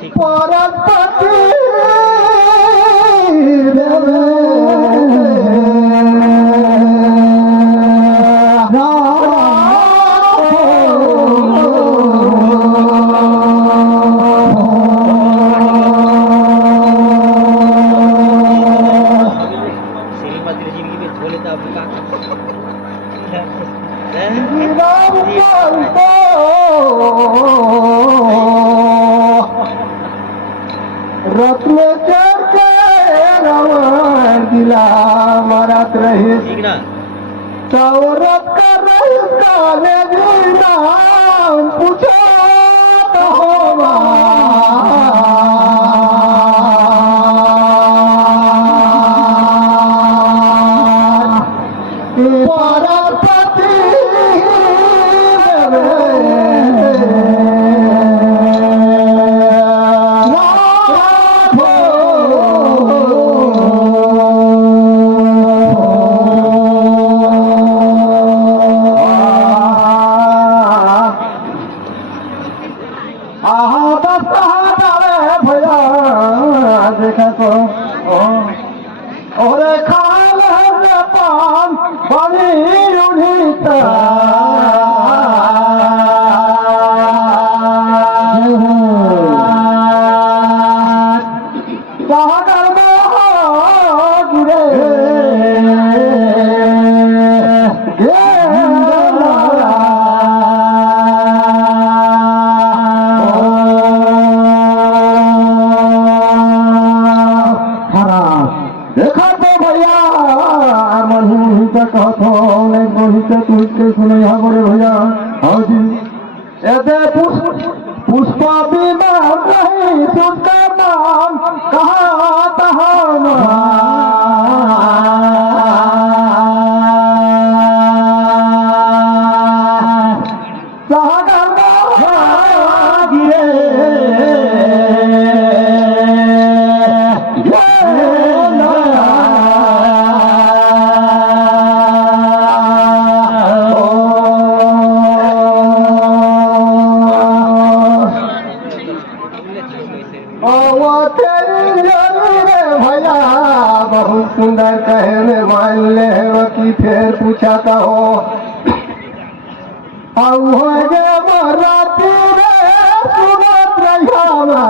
ठीक श्रीमती जी की बोले तो अब रत्न के रवन दिला मरत रही ठीक ना चौरत कर रही काले जीना पूछो तो होगा देखा तो और खाल पान बड़ी उड़ीता सागर में गिरे देखा तो भैया मही कहतो नहीं तुझके सुनो यहाँ बोले भैया हाँ जी यदि पुष्पा बीमा नहीं तुझका नाम कहाँ बहुत सुंदर कहने मान ले कि फिर पूछा कहो राती सुनत रहा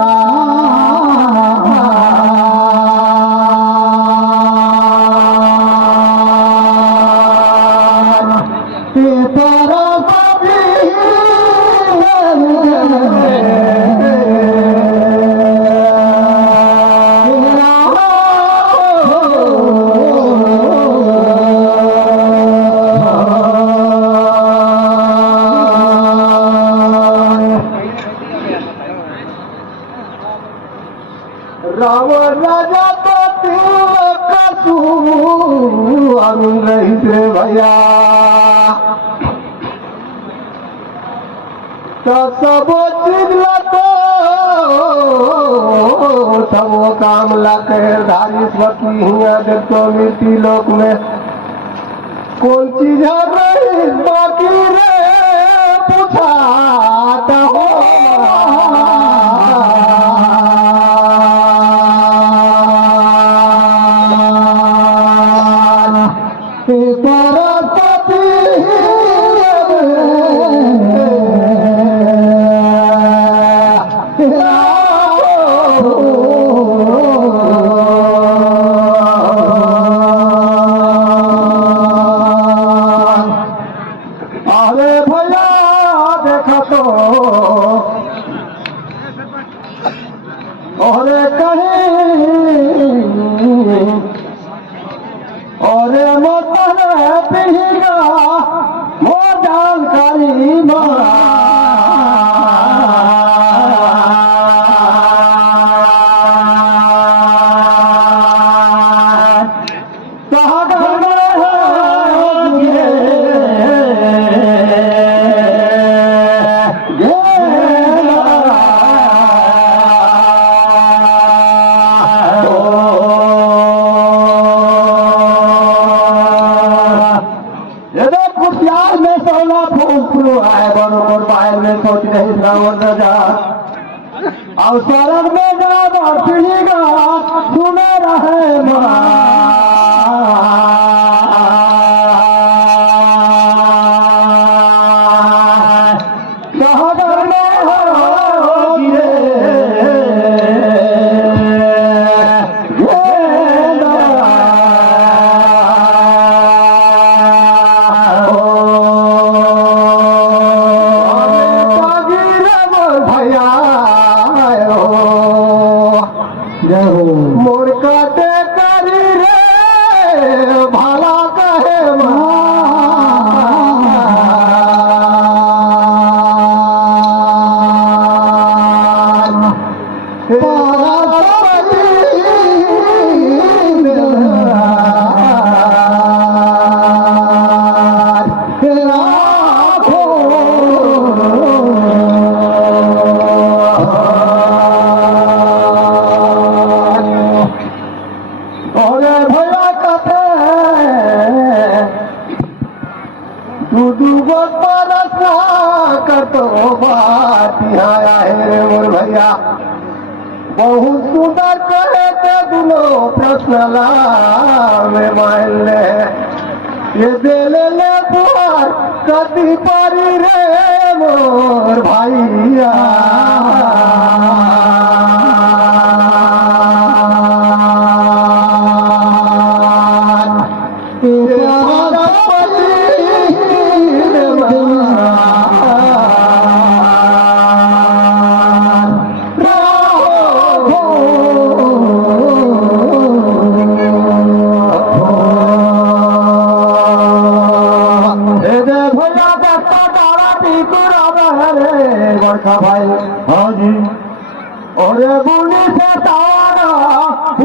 रावण राजा तो कसू रही थे भैया तो सब चीज तो सब काम ला कर धारी स्वती हिया जब तो मृत्यु लोक में कौन चीज रही बाकी रे पूछा हो अरे भैया देखा तो और कहीं और मोतर पीगा वो जानकारी कुटियार में सोना फूल फूलो आए बरोबर बाहर में सोच रहे श्रावण राजा और शरण में जाना पीगा सुने रहे सहगर में हो मोर काटे करी रे भाला कहे तो बात यहाँ आए रे मोर भैया बहुत सुंदर कहे ते दुनो प्रश्न में मान ले ये देले ले बुआर कति पारी रे मोर भैया भाई हाँ जी और बुनी से तारा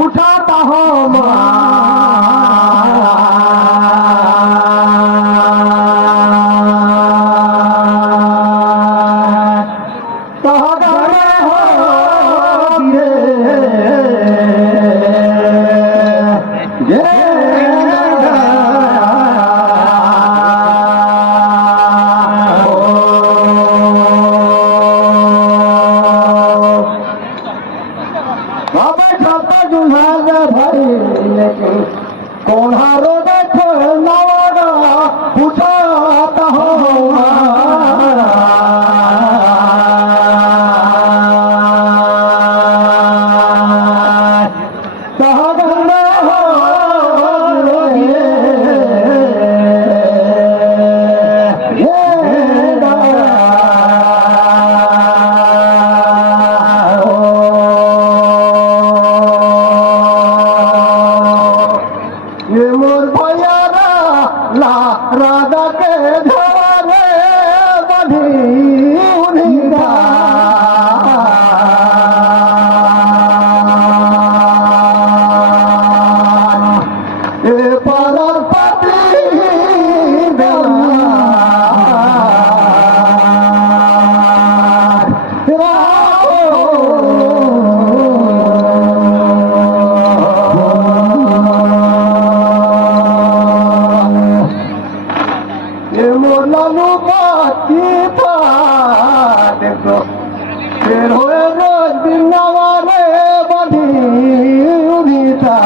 उठाता हूँ कौन हारो देखो नवागा पूछाता हो राधा के धारे बधी उन्हीं परपति फिर हुए रोज दिन वाले बधी उड़ीता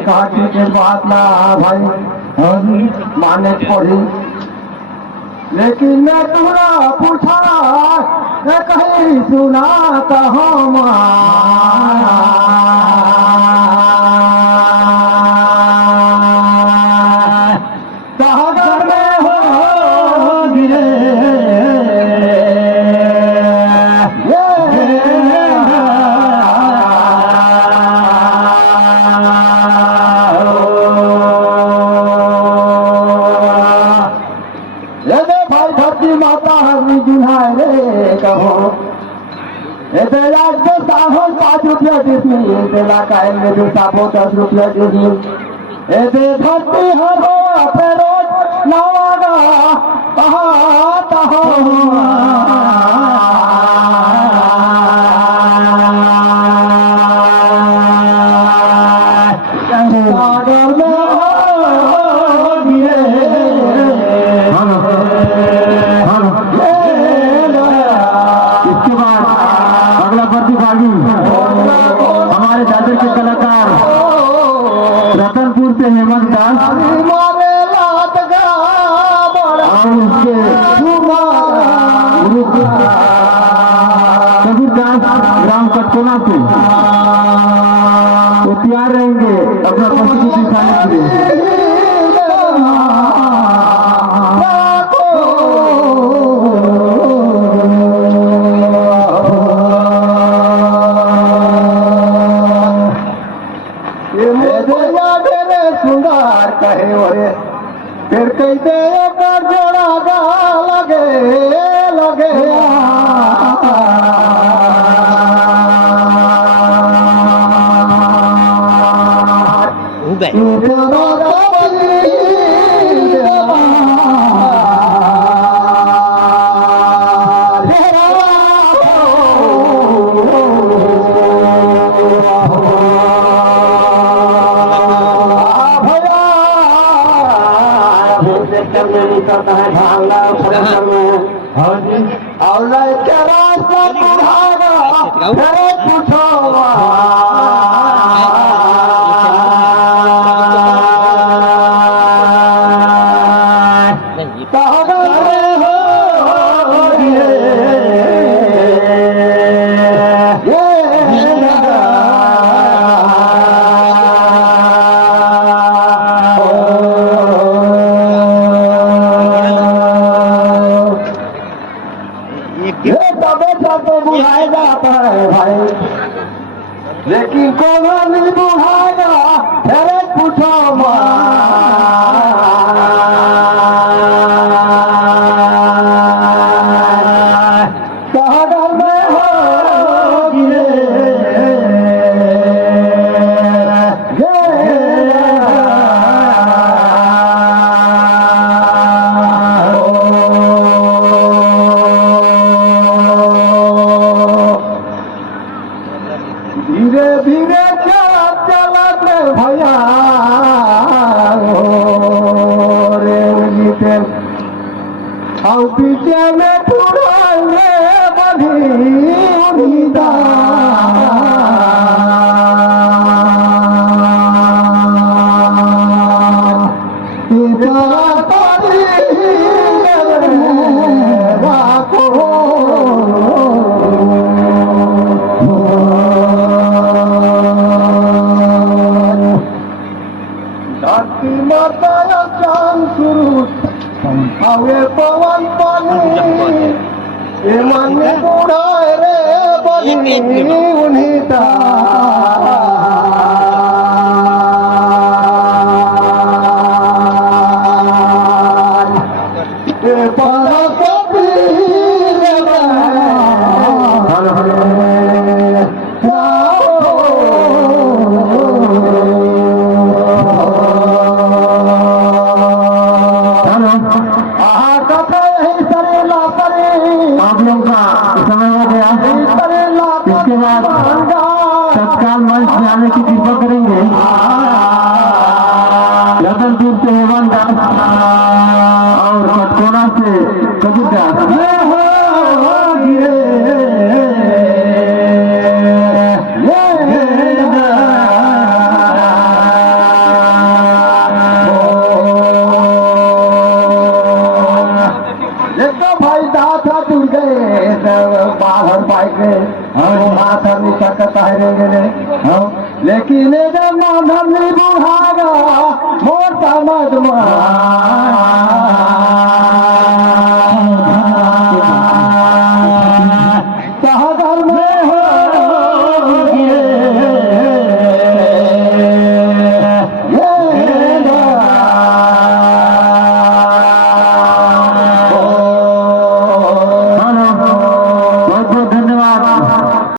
काटी के बात ना भाई माने पड़ी लेकिन मैं तुरा पूछा कहीं सुना कहाँ सहगर में हो गिरे भाई धरती माता हरनी जुनाए रे कहो प्याज के साहब 5 रुपया डिसमिल देला काहे में दे सापो 10 रुपया डिसमिल ऐसे धरती हवा पे रोज नवागा कहा तहा सागर में हमारे दादर के कलाकार रतनपुर से हेमंत दास और उसके कबीर दास ग्राम कटकोना से वो तैयार रहेंगे अपना प्रस्तुति दिखाने के लिए। सुंदर कहे ओरे फिर कैसे ओकर जोड़ा गा लगे लगे करता है भांगा और क्या रास्ता बुढ़ागा फिर पूछो बुढ़ाए जाता है भाई लेकिन कौन नहीं बुढ़ाएगा फिर पूछो शहर में होगी धीरे धीरे चलत भैया रे गीते और पीछे में पुराने बधी उड़ीदा धरती माता चांद शुरू हवे पवन पानी ये मन बुढ़ाए रे बनी उन्हीं ता आप लोगों का समय हो गया। इसके बाद तत्काल मंच में आने की कृपा करेंगे रतनपुर से हेमंत दास और कटकोना से कबीर दास। भाई दाता टूट गए बाहर पाए माथा निशा कहेंगे लेकिन जब माधव नहीं बुढ़ागा मोटा मत